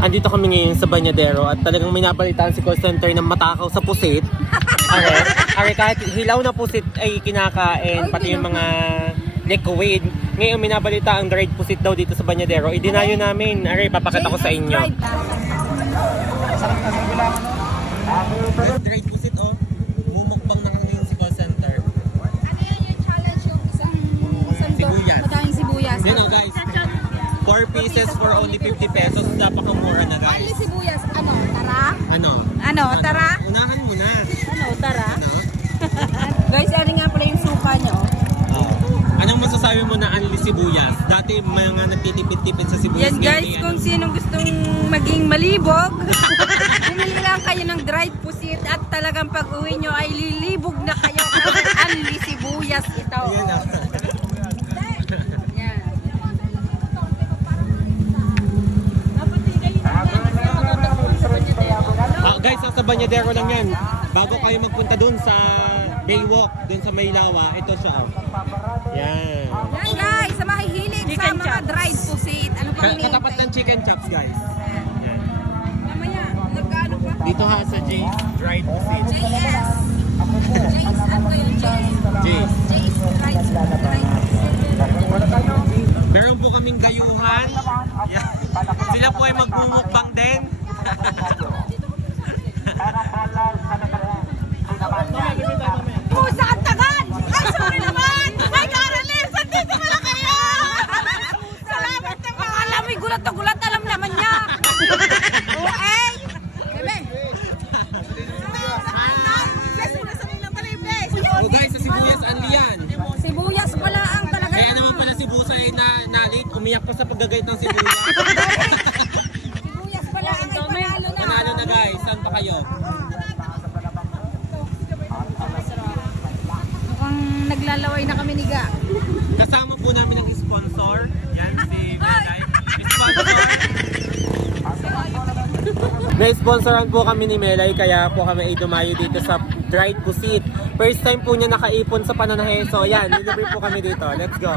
Andito kami ngayon sa Banyadero at talagang may nabalitaan si call center na matakaw sa pusit. Are kahit hilaw na pusit ay kinakain, pati yung mga liquid. Ngayon may nabalita ang dried pusit daw dito sa Banyadero. Idinayo namin. Are, papakita ko sa inyo. Dried pusit, oh. Mumukbang na ngayon si call center. Ano yan yung challenge yung isang Sibuyas. madaming sibuyas. Yun, oh, guys. 4 pieces for only 50 pesos. Napakamura na, guys. Only sibuyas. Ano? Tara? Ano? Ano? Tara? Unahan mo na. Ano? Tara? Ano? Guys, ano nga pala yung suka nyo? Oh. Anong masasabi mo na anli sibuyas? Dati mga nagtitipid-tipid sa sibuyas. Yan guys, kung sinong gustong maging malibog, bumili lang kayo ng dried pusit at talagang pag uwi nyo ay lilibog na kayo kasi anli sibuyas ito. Yan, oh. Yan. Guys, sa Banyadero lang yan. Bago kayo magpunta dun sa Baywalk, dun sa Maylawa, ito siya. Yan. Yan guys, sa mahihilig sa mga dried pusit. Ano pang Katapat ng chicken chops, guys. Yan. Mamaya, nagkaano pa? Dito ha sa J's Dried Pusit. JS. JS ano yun? J's. JS dried pusit. Meron po kaming gayuhan. Yan. Sila po ay magmumukbang din. Pusa ang tagal! Ay, sorry naman! Ay, Caroline! Saan dito pala kayo? Salamat naman! Alam mo, gulat na gulat. Alam naman niya. Oo, eh! Bebe! Oh guys, sa sibuyas, anli yan. Sibuyas pala ang talaga. Kaya naman pala si Busa ay nalit. Umiyak ko sa paggagayt ng sibuyas. Sibuyas pala ang panalo na. Panalo na guys. Saan pa kayo? Mukhang naglalaway na kami ni Ga. Kasama po namin ang sponsor. Yan, si Melay. Sponsor. Na-sponsoran po kami ni Melay kaya po kami ay dumayo dito sa dried pusit. First time po niya nakaipon sa pananahe. So yan, nilibre po kami dito. Let's go.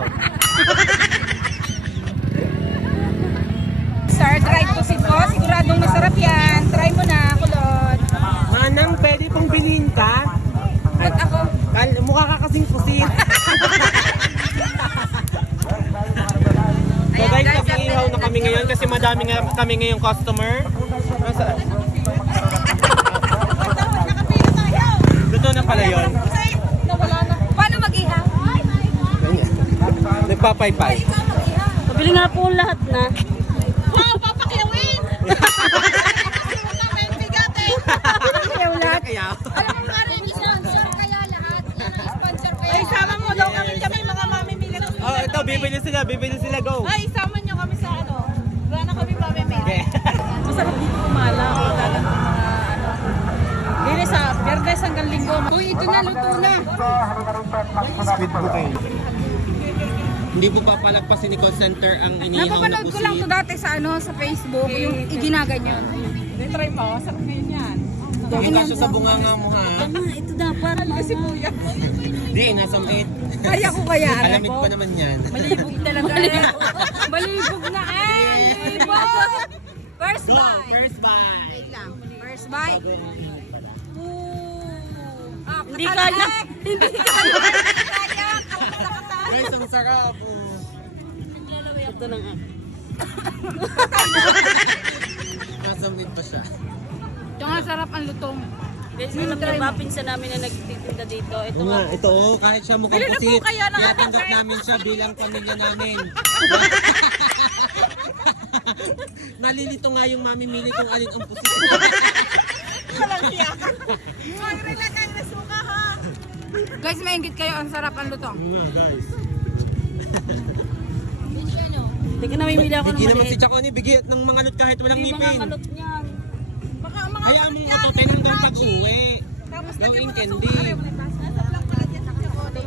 Sir, dried pusit po. Siguradong masarap yan. Try mo na, kulot. Manang, pwede pong bilhin ka? Ba't ako? Mukha ka kasing pusit. So guys, nag-iihaw na kami ngayon kasi madami nga kami ngayong customer. Luto na pala yun. Nawala na. Paano mag-ihaw? Nagpapaypay. Pabili nga po lahat na. Wow, papakiyawin! Papakiyaw lahat. Kaya? Alam mo, parang sponsor kaya lahat. Yan ang sponsor kaya. Ay, sama mo daw kami mga mamimili ng Oh, ito, bibili sila, go. Ay, sama nyo kami sa ano. Wala na kami mamimili. Okay. Masarap dito kumala. Kailangan ng mga ano. Dili sa Biyernes hanggang Linggo. Uy, ito na, luto na. Squid po kayo. Hindi po papalagpasin ni call center ang inihaw na Napapanood ko lang to pusit. dati sa Facebook, yung iginaganyan. Try mo, sarap ngayon yan. Yung kasyo sa bunganga mo ha. Ito dapat. Kasi buya. Hindi, nasa mid. Kaya ko kaya. Alamid pa naman yan. Malibog talaga. Malibog na Malibog. First Go, bite. first bite. Wait lang. First bite. Hindi kaya. Hindi kaya. Guys, ang sarap. Ito na nga. Nasa mid pa siya. Ito nga sarap ang lutong. Guys, alam niyo ba, pinsan namin na nagtitinda dito. Ito Oo nga. nga, ito oh, kahit siya mukhang Bili na po pusit, kayo ng kaya tanggap namin siya bilang pamilya namin. Nalilito nga yung mamimili kung alin ang pusit. Walang siya. Mag-relax ang nasuka ha. Guys, maingit kayo. Ang sarap ang lutong. Oo nga, guys. Teka, namimili ako ng Hindi naman si maliit. Chaconi, bigyan ng mga lut kahit walang Hindi mga ngipin. kalot niyan. Baka mga Hayaan mo ututin hanggang pag-uwi. Tapos Gawin candy. nasa vlog pala dyan sa Chaconi.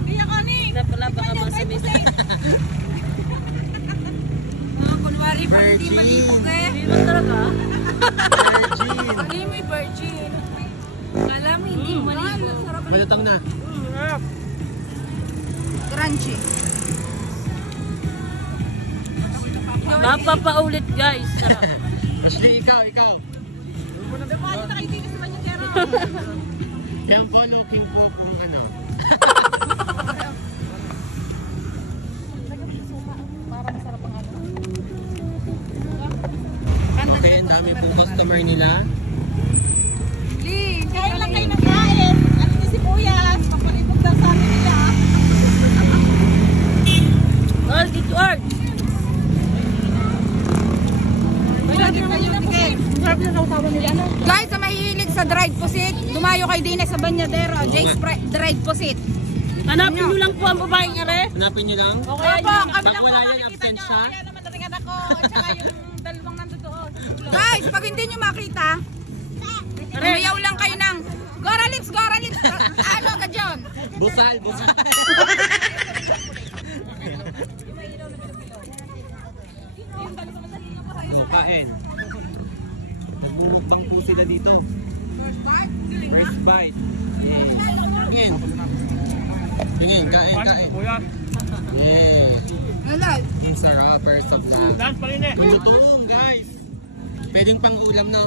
Kaya Connie. Hindi pala, baka masamis. Mga kunwari pa hindi Virgin. malibog eh. Hindi mo talaga. Virgin. Hindi mo virgin. Kala mo hindi malibog. Sarap ang Malatang na. crunchy. Mapapaulit guys. Sarap. Ashley, ikaw. Paano na kayo dito sa Banyadero? Kaya po looking po kung ano. Okay, ang dami pong customer nila. Lin, kain lang kayo ng kain. Ano ni sibuyas? Papalipog daw sa amin nila. All dito art. Guys, sa mahilig sa dried pusit, dumayo kay Dine sa Banyadero. Jake's dried pusit. Hanapin nyo lang po ang babaeng are. Hanapin nyo lang. Okay, Opo, kami Pag lang po wala yan, makikita absent nyo. siya. Kaya naman naring anak ko. At saka yung dalawang nandoon. Guys, pag hindi nyo makita, umayaw lang kayo ng Gora Lips, Gora Lips. Ano ka dyan? Busal. Kain. Nagmumukbang po sila dito. First bite. Tingin. Tingin, kain. Yeah. Ang sarap, first of all. Lutoong, guys. Pwedeng pang ulam na.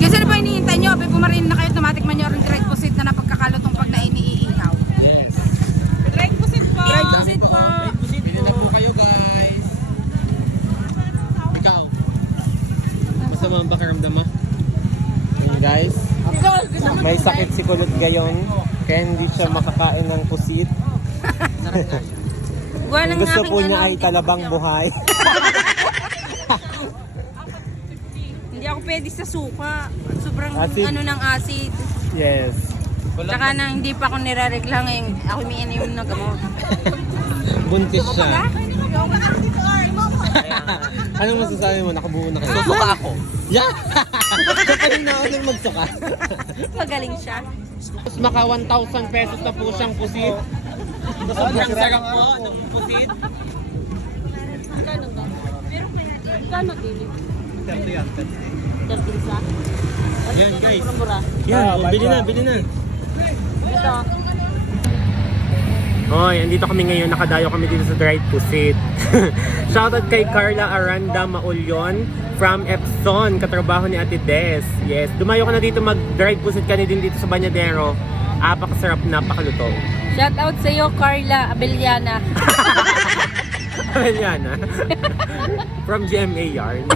Kasi ano ba hinihintay nyo? Abe pumarin na kayo, tumatikman nyo rin dried pusit na napagkakalutong pag nainiihaw. Yes. Dried pusit po! Dried pusit po. Pili na po kayo, guys. Ikaw. Masama ang bakaramdam mo? Yun, guys. May sakit si Kulot Gayon. Kaya hindi siya makakain ng pusit. Ang gusto po niya ay talabang buhay. Hindi ako pwede sa suka. Sobrang Acid? ng acid. Yes. Tsaka na hindi pa ako nirareglang eh. Ako umiinom na gamot. Buntis siya. Anong masasabi mo? Nakabuo na kayo? Susuka ako. Yeah! Siya pa rin na ako nang magsuka. Magaling siya. Mas maka 1,000 pesos na po siyang pusit. Sobrang sarap po ng pusit. Kano din? 30 yan. 30 isa. Yan, guys. Mura-mura. Yan, bili na. Ito. Hoy, andito kami ngayon, nakadayo kami dito sa dried pusit. Shoutout kay Carla Aranda Maulyon from Epson, katrabaho ni Ate Des. Yes, dumayo ka na dito mag-dried pusit ka din dito sa Banyadero. Apakasarap, napakalutong. Shout out sa iyo Carla Abeliana. Ayan na. From GMA Yarn.